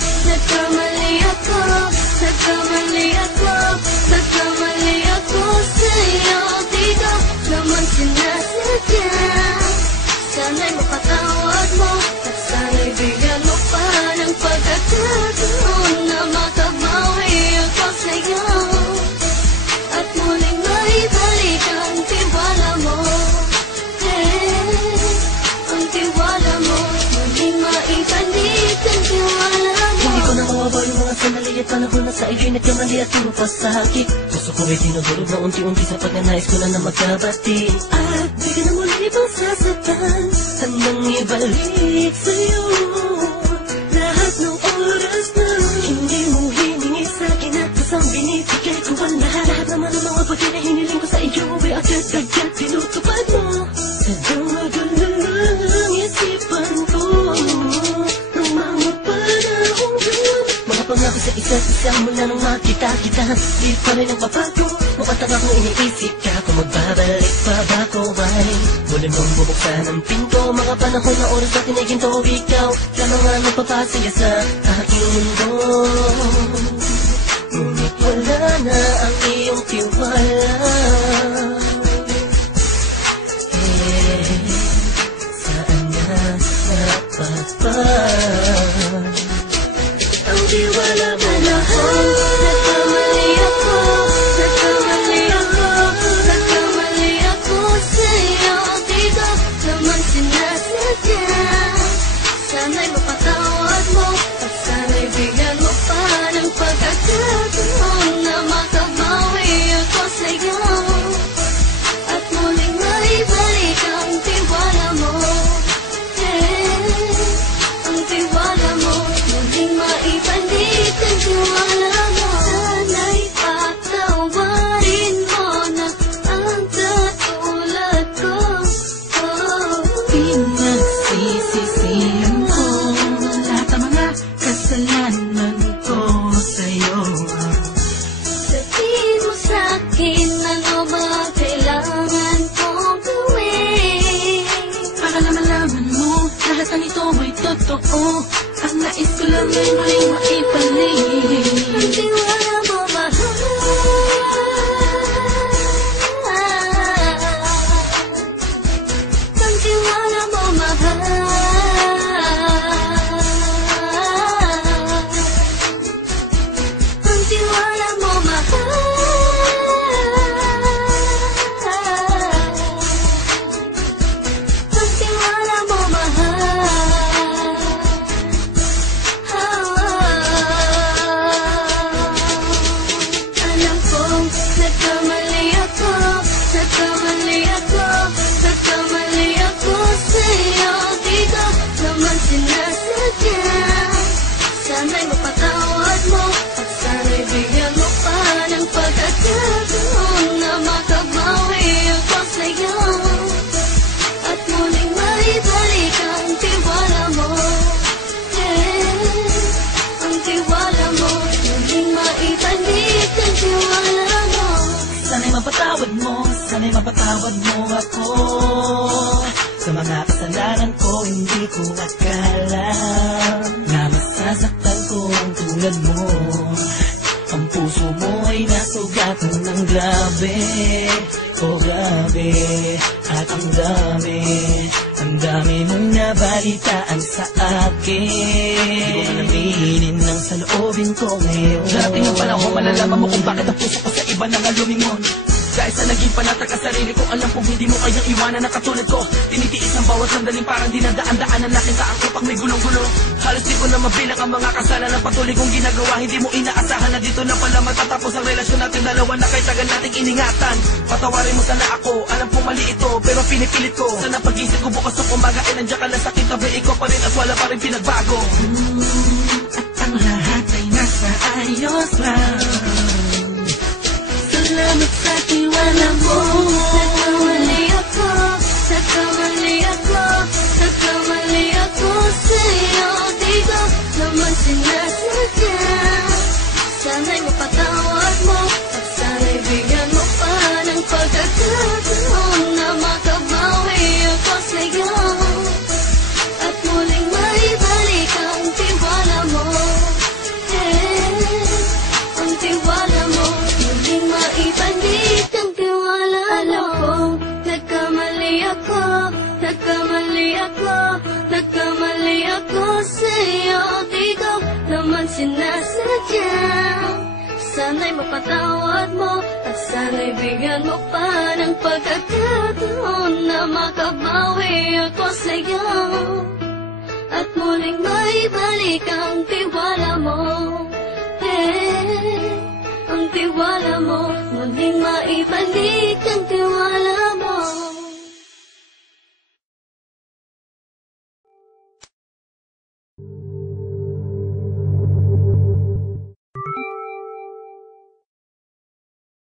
nagkamali ako, nagkamali ako, nagkamali ako sa'yo. Di ko naman sinasadya. Sana'y mapatawad mo at sana'y bigyan mo pa ng pagkakataon na makabawi ako sa'yo at muling maibalik ang tiwala mo. Ang tiwala mo, muling maibalik ang tiwala mo. Hindi ko na mawawala yung mga sandali at panahon na sa iyo'y nagkamali at puro pasakit. Puso ko ay tinudulog na unti-unti sa pagnanais ko na magkabati. At di ka na muli pang sasaktan, sanang ibalik sa'yo lahat ng oras na hindi mo hiningi sa'kin at kusang binibigay ko ang lahat. Lahat naman ng mga bagay na hiniling ko sa iyo ay agad-agad tinutupad mo. Sadyang magulo lang isipan ko ng mga panahong yun. Mga pangako sa isa't isa mula nung makita-kita, di pa rin nagbabago. Mapatag akong iniisip ka kung magbabalik pa ba ko ay muli mong bubuksan ang pinto. Mga panahon na oras natin ay ginto, ikaw lamang ang nagpapasaya sa aking mundo. Ngunit wala na ang iyong tiwala. Saan na napapan ang tiwala mo mahal? Nagkamali ako, nagkamali ako, nagkamali ako sa'yo. Di ko naman sinasadya. Sana'y mapatawad mo at sana'y bigyan mo pa ng pagkakataon na makabawi ako sa'yo at muling maibalik ang tiwala mo. Ang tiwala mo, muling maibalik ang tiwala mo. Sana'y patawarin mo na ang katulad ko. Pinagsisisihan ko lahat ng mga kasalanan ko sa'yo. Sabihin mo sa'kin ano ba kailangan kong gawin Para na malaman mo lahat ng ito ay totoo. Ang nais ko lang ay muling maibalik ang tiwala mo, mahal. Ang tiwala mo, mahal. Ang tiwala mo, mahal. Ang tiwala mo, mahal. Alam kong nagkamali ako, nagkamali ako, nagkamali ako sa'yo. Di ko naman sinasadya. Sana'y mapatawad mo at sana'y bigyan mo pa ng pagkakataon na makabawi ako sa'yo at muling maibalik ang tiwala mo. Ang tiwala mo, muling maibalik ang tiwala mo. Sana'y mapatawad mo, sana'y mapatawad mo ako sa mga kasalanan ko. Hindi ko akala na masasaktan ko ang tulad mo. Ang puso mo ay nasugatan ng grabe, oh grabe. At ang dami mong nabalitaan sa akin. Di ko man aminin ang saloobin ko ngayon. Darating ang panahon, malalaman mo kung bakit ang puso ko sa iba nang lumingon. Dahil sa naging panatag ka sarili ko, alam kong hindi mo kayang iwanan na katulad ko. Tinitiis ang bawat sandaling parang dinadaan-daanan natin sa angkop pag may gulong-gulo. Halos di ko na mabilang ang mga kasalanan patuloy kong ginagawa. Hindi mo inaasahan na dito na pala matatapos ang relasyon natin dalawa na kahit tagal nating iningatan. Patawarin mo sana ako, alam kong mali ito, pero pinipilit ko. Sana pag-isip ko bukas ng umaga ay nandiyan ka lang sa kitabi, ikaw pa rin at wala pa rin pinagbago. At ang lahat ay nasa ayos lang. Salamat sa tiwala mo. Nagkamali ako, nagkamali ako, nagkamali ako sa'yo. Di ko naman sinasadya. Sana'y mapatawad mo at sana'y bigyan mo pa ng pagkakataon na makabawi ako sa'yo at muling maibalik ang tiwala mo. nagkamali ako sa'yo. Di ko naman sinasadya. Sana'y mapatawad mo at sana'y bigyan mo pa ng pagkakataon na makabawi ako sa'yo. At muling maibalik ang tiwala mo. Ang tiwala mo, muling maibalik ang tiwala mo.